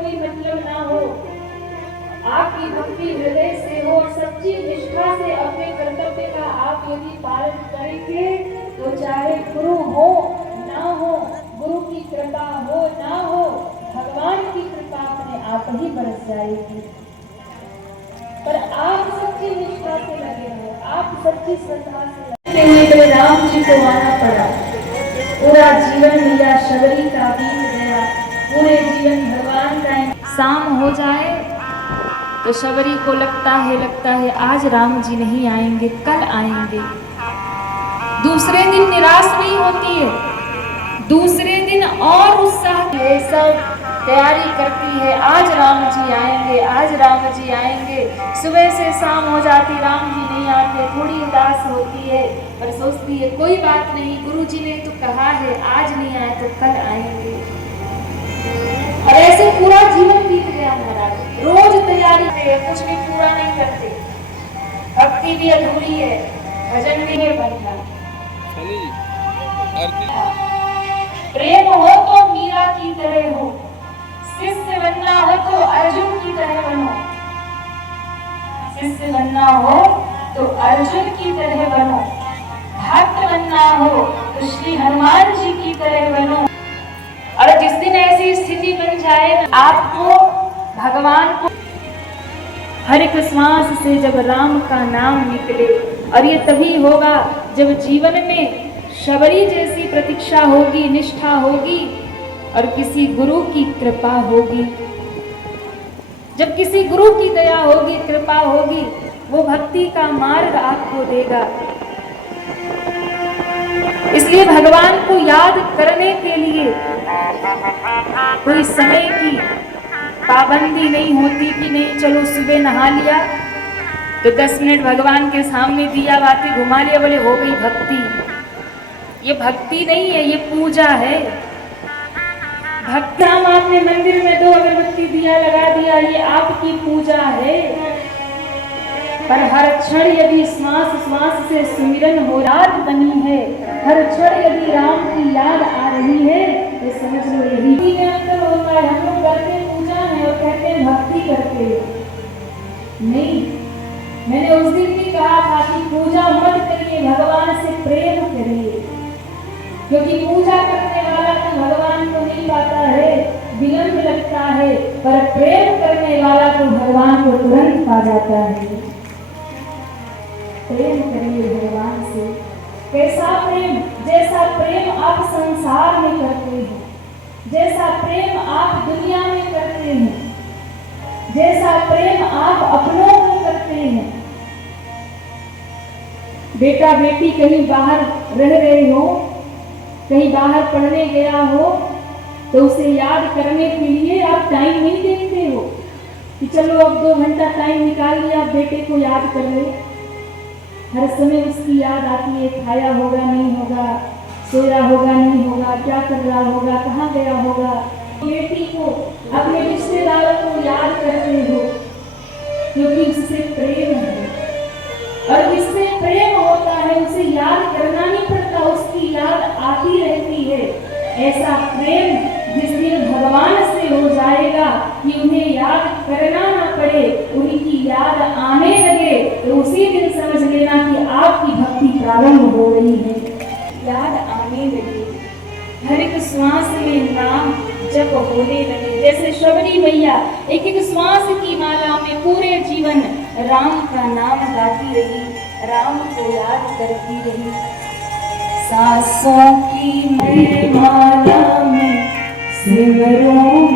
कोई मतलब ना हो, आपकी भक्ति हृदय से हो, सच्ची निष्ठा से अपने कर्तव्य का आप यदि पालन करेंगे तो चाहे गुरु हो ना हो, गुरु की कृपा हो ना हो, भगवान की कृपा अपने आप ही बरस जाएगी। पर आप सच्ची निष्ठा से लगे हो, आप सच्ची श्रद्धा से लगे तो राम जी को आना पड़ा, पूरा जीवन लिया, शबरी का बीत गया, पूरे जीवन भगवान का। शाम हो जाए तो शबरी को लगता है आज राम जी नहीं आएंगे, कल आएंगे। दूसरे दिन निराश नहीं होती है, दूसरे दिन और उत्साह के सब तैयारी करती है, आज राम जी आएंगे, आज राम जी आएंगे। सुबह से शाम हो जाती, राम जी नहीं आते, थोड़ी उदास होती है, पर सोचती है कोई बात नहीं, गुरु जी ने तो कहा है आज नहीं आए तो कल आएंगे। और ऐसे पूरा जीवन बीत गया महाराज, रोज तैयारी है, कुछ भी पूरा नहीं करते, भक्ति भी अधूरी है, भजन भी नहीं बनता। प्रेम हो तो मीरा की तरह हो, शिष्य बनना हो तो अर्जुन की तरह बनो, शिष्य बनना हो तो अर्जुन की तरह बनो, भक्त बनना हो तो श्री हनुमान जी की तरह बनो। और जिस दिन ऐसी स्थिति बन जाए, आपको भगवान को हर एक श्वास से जब राम का नाम निकले, और ये तभी होगा जब जीवन में शबरी जैसी प्रतीक्षा होगी, निष्ठा होगी और किसी गुरु की कृपा होगी। जब किसी गुरु की दया होगी, कृपा होगी, वो भक्ति का मार्ग आपको देगा। इसलिए भगवान को याद करने के लिए कोई समय की पाबंदी नहीं होती कि नहीं चलो सुबह नहा लिया तो 10 मिनट भगवान के सामने दिया बाती घुमा लिया, बोले हो गई भक्ति। ये भक्ति नहीं है, ये पूजा है। भक्ति हम आपने मंदिर में 2 अगरबत्ती दिया लगा दिया, ये आपकी पूजा है। पर हर क्षण यदि श्वास श्वास से सुमिरन हो, याद बनी है, हर क्षण यदि राम की याद आ रही है तो समझ लो यही अंतर होता है। हम लोग करते पूजा है और कहते हैं भक्ति करते नहीं। मैंने उस दिन भी कहा था कि पूजा मत करिए, भगवान से प्रेम करिए, क्योंकि पूजा करने वाला तो भगवान को नहीं पाता है, विलंब लगता है, पर प्रेम करने वाला तो भगवान को तुरंत पा जाता है। प्रेम करिए भगवान से। कैसा प्रेम? जैसा प्रेम आप संसार में करते हैं, जैसा प्रेम आप दुनिया में करते हैं, जैसा प्रेम आप अपनों को करते हैं। बेटा बेटी कहीं बाहर रह रहे हो, कहीं बाहर पढ़ने गया हो, तो उसे याद करने के लिए आप टाइम नहीं देते हो कि चलो अब 2 घंटा टाइम निकाल लिया, आप बेटे को याद कर ले। हर समय उसकी याद आती है, खाया होगा नहीं होगा, सोया होगा नहीं होगा, क्या कर रहा होगा, कहाँ गया होगा। बेटी को, अपने रिश्तेदारों को याद करते हो क्योंकि उससे प्रेम है, और जिससे प्रेम होता है उसे याद करना नहीं पड़ता, उसकी याद आती रहती है। ऐसा प्रेम जिस दिन भगवान से हो जाएगा कि उन्हें याद करना ना पड़े, उनकी याद आने लगे, तो उसी दिन समझ लेना कि आपकी भक्ति प्रारंभ हो रही है। याद आने लगे, हर एक श्वास में नाम जप होने लगे। जैसे शबरी मैया एक एक श्वास की माला में पूरे जीवन राम का नाम गाती रही, राम को याद करती रही। सांसों की मैं माला में सिमरूं